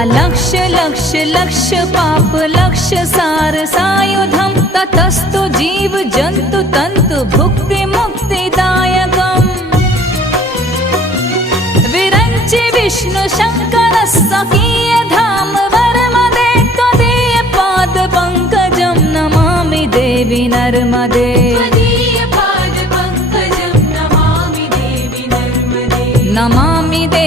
अलक्ष लक्ष लक्ष पाप लक्ष सार सायुधम ततस्तु जीव जंतु तंतु भुक्ति मुक्तिदायकम् विरंचि विष्णु शंकर सखीय धाम वर्मदे त्वदीय पाद पंकजं नमामि देवी नर्मदे नमामि देवी